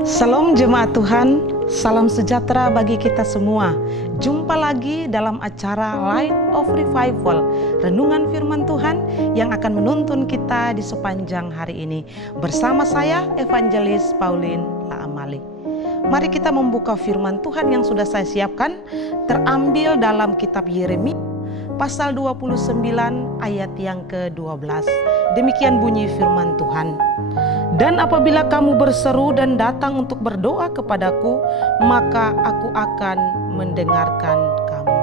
Salam jemaat Tuhan, salam sejahtera bagi kita semua. Jumpa lagi dalam acara Light of Revival, renungan firman Tuhan yang akan menuntun kita di sepanjang hari ini. Bersama saya, Evangelis Pauline Laamali. Mari kita membuka firman Tuhan yang sudah saya siapkan, terambil dalam kitab Yeremia, pasal 29 ayat yang ke-12. Demikian bunyi firman Tuhan. Dan apabila kamu berseru dan datang untuk berdoa kepadaku, maka aku akan mendengarkan kamu.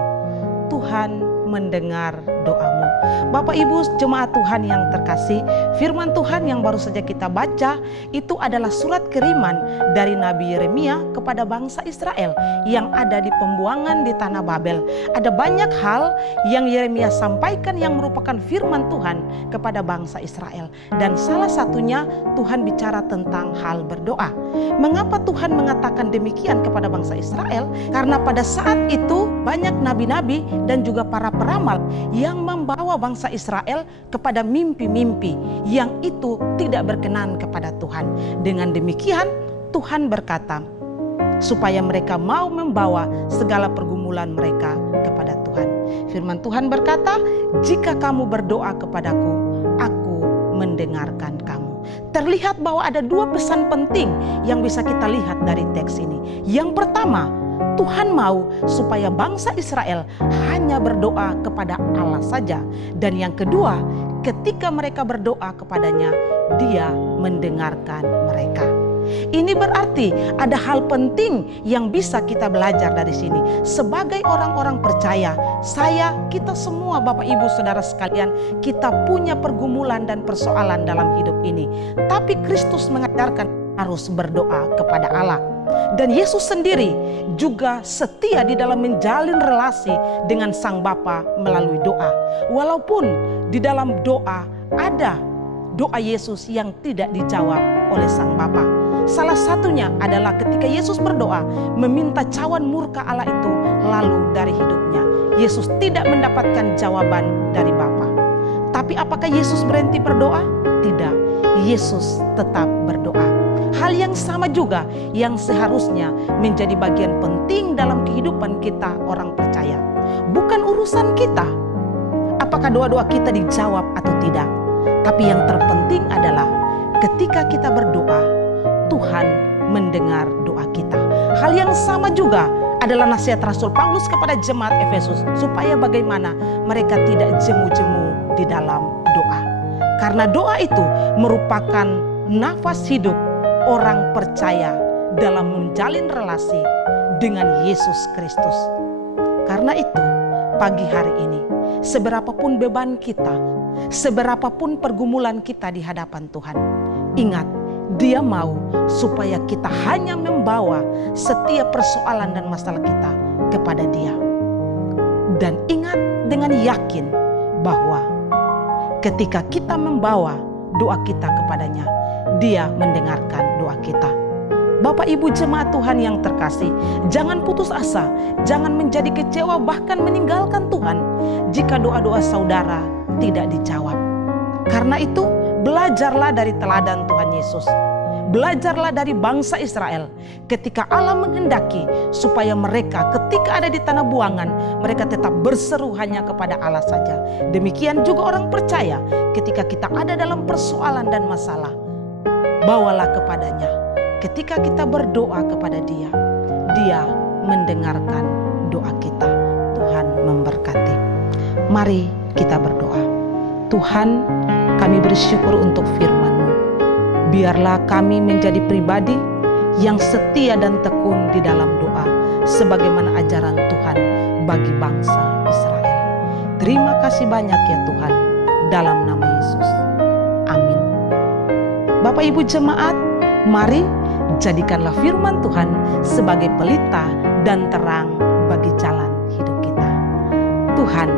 Tuhan mendengar doamu. Bapak Ibu jemaat Tuhan yang terkasih, firman Tuhan yang baru saja kita baca itu adalah surat kiriman dari Nabi Yeremia kepada bangsa Israel yang ada di pembuangan di tanah Babel. Ada banyak hal yang Yeremia sampaikan yang merupakan firman Tuhan kepada bangsa Israel, dan salah satunya Tuhan bicara tentang hal berdoa. Mengapa Tuhan mengatakan demikian kepada bangsa Israel? Karena pada saat itu banyak nabi-nabi dan juga para peramal yang membawa bangsa Israel kepada mimpi-mimpi yang itu tidak berkenan kepada Tuhan. Dengan demikian Tuhan berkata supaya mereka mau membawa segala pergumulan mereka kepada Tuhan. Firman Tuhan berkata, jika kamu berdoa kepadaku, aku mendengarkan kamu. Terlihat bahwa ada dua pesan penting yang bisa kita lihat dari teks ini. Yang pertama, Tuhan mau supaya bangsa Israel hanya berdoa kepada Allah saja. Dan yang kedua, ketika mereka berdoa kepadanya, Dia mendengarkan mereka. Ini berarti ada hal penting yang bisa kita belajar dari sini. Sebagai orang-orang percaya, kita semua Bapak Ibu Saudara sekalian, kita punya pergumulan dan persoalan dalam hidup ini. Tapi Kristus mengajarkan harus berdoa kepada Allah. Dan Yesus sendiri juga setia di dalam menjalin relasi dengan Sang Bapa melalui doa. Walaupun di dalam doa ada doa Yesus yang tidak dijawab oleh Sang Bapa. Salah satunya adalah ketika Yesus berdoa meminta cawan murka Allah itu lalu dari hidupnya. Yesus tidak mendapatkan jawaban dari Bapa. Tapi apakah Yesus berhenti berdoa? Tidak. Yesus tetap berdoa. Hal yang sama juga yang seharusnya menjadi bagian penting dalam kehidupan kita orang percaya. Bukan urusan kita apakah doa-doa kita dijawab atau tidak. Tapi yang terpenting adalah ketika kita berdoa, Tuhan mendengar doa kita. Hal yang sama juga adalah nasihat Rasul Paulus kepada jemaat Efesus, supaya bagaimana mereka tidak jemu-jemu di dalam doa. Karena doa itu merupakan nafas hidup orang percaya dalam menjalin relasi dengan Yesus Kristus. Karena itu, pagi hari ini, seberapapun beban kita, seberapapun pergumulan kita di hadapan Tuhan, ingat, Dia mau supaya kita hanya membawa setiap persoalan dan masalah kita kepada Dia. Dan ingat dengan yakin bahwa ketika kita membawa doa kita kepadanya, Dia mendengarkan doa kita. Bapak Ibu jemaat Tuhan yang terkasih, jangan putus asa, jangan menjadi kecewa bahkan meninggalkan Tuhan jika doa-doa saudara tidak dijawab. Karena itu, belajarlah dari teladan Tuhan Yesus. Belajarlah dari bangsa Israel ketika Allah menghendaki supaya mereka ketika ada di tanah buangan, mereka tetap berseru hanya kepada Allah saja. Demikian juga orang percaya ketika kita ada dalam persoalan dan masalah, bawalah kepadanya. Ketika kita berdoa kepada Dia, Dia mendengarkan doa kita. Tuhan memberkati. Mari kita berdoa. Tuhan, kami bersyukur untuk firman-Mu. Biarlah kami menjadi pribadi yang setia dan tekun di dalam doa, sebagaimana ajaran Tuhan bagi bangsa Israel. Terima kasih banyak ya Tuhan, dalam nama Yesus. Amin. Bapak Ibu jemaat, mari jadikanlah firman Tuhan sebagai pelita dan terang bagi jalan hidup kita. Tuhan